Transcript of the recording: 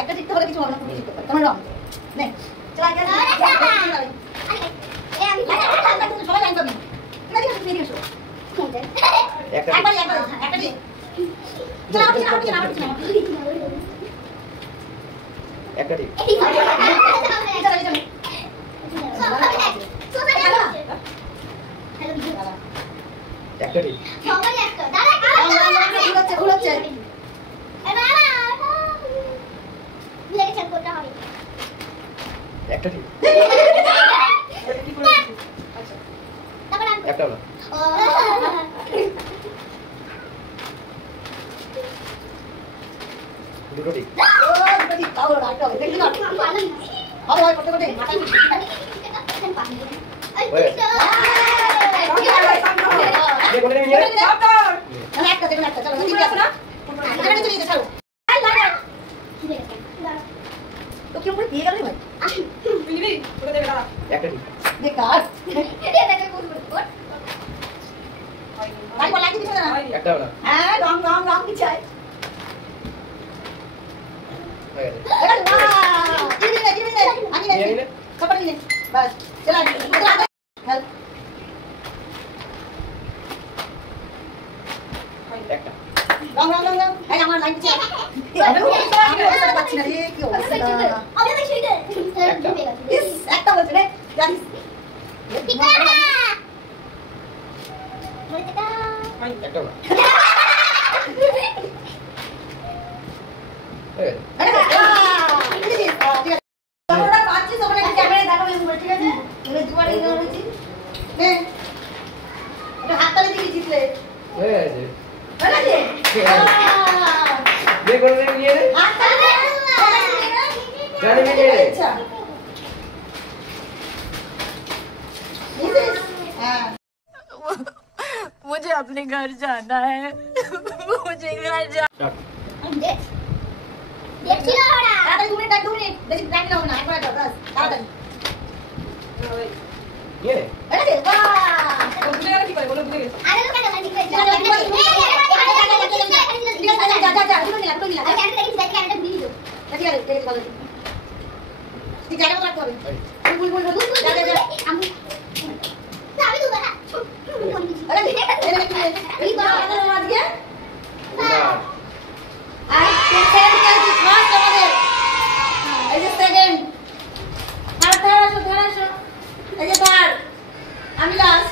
একটা ঠিক তাহলে কিছু হবে না, তুমি শিখতে পারো। তোমার রং নে চলা গেল। এই আমি সবাই লাইন পাবি। ঠিক আছে তুমি এসো। একবার একটা দিন চলা একটা ঠিক একটা ঠিক সবাই একটা দাদা ঘুরাচ্ছে বুঝে গেছেন কোনটা হবে একটা ঠিক আচ্ছা তারপর আমি একটা হলো দুটো ঠিক ঠিক তাও রাইট হবে দেখি না হবে হয় করতে করতে মাথা ये बोले नहीं है মানে একটা দেখুন একটা চলো ঠিক আছে না এটা নিচে নিতে চলো আই লাগা তো কি উপরে দিয়ে গেল ভাই নিবি ওটা দেখে দাঁড়া একটা ঠিক দেখ কার এটা দেখে কোন কোন ভাই বল লাগি দিছ না একটা হলো হ্যাঁ রং কি চাই হয়ে গেছে আরে বাহ দিবি না আমি নিয়ে নিলে কপড় নিয়ে বাস চল হেল্প একটা রং এই আমার লাইন চাই আমি পাচ্ছি না রে কি অবস্থা আমি দেখি এটা ইস একটা বলছ রে জানিস টিকারা বলে টিকা একটা হলো হয়ে গেছে আরে ঠিক আছে তোমরা পাচ্ছিস ওখানে ক্যামেরা দেখাবে উপরে ঠিক আছে এবার দুবার এই করেছি নে এটা হাততালি দিয়ে জিতলে হয়ে গেছে হলো যে ये बोले नहीं है হাততালি जाने में ये আচ্ছা हां मुझे अपने घर जाना है मुझे घर जा দেখ দেখছিল ওরা তাড়াতাড়ি 2 মিনিট বেশি টাইম নাও না একবার দাও বাস তাড়াতাড়ি ये আরে দে বাহ भूले गया ठीक है बोलो भूले गया আরে লোক না ঠিক আছে যা দুটো নিলা আমি দেখি দেখি ক্যামেরাটা দিয়ে দিও ঠিক আছে ঠিক আছে ঠিক জায়গা রাখতে হবে বল যা আমি আমি তো দেখা আরে এই বাবা আজকে আর সেকেন্ড কাজ ফার্স্ট আমাদের এই যে সেকেন্ড আর থার্ড এই যে থার্ড আমি লাস্ট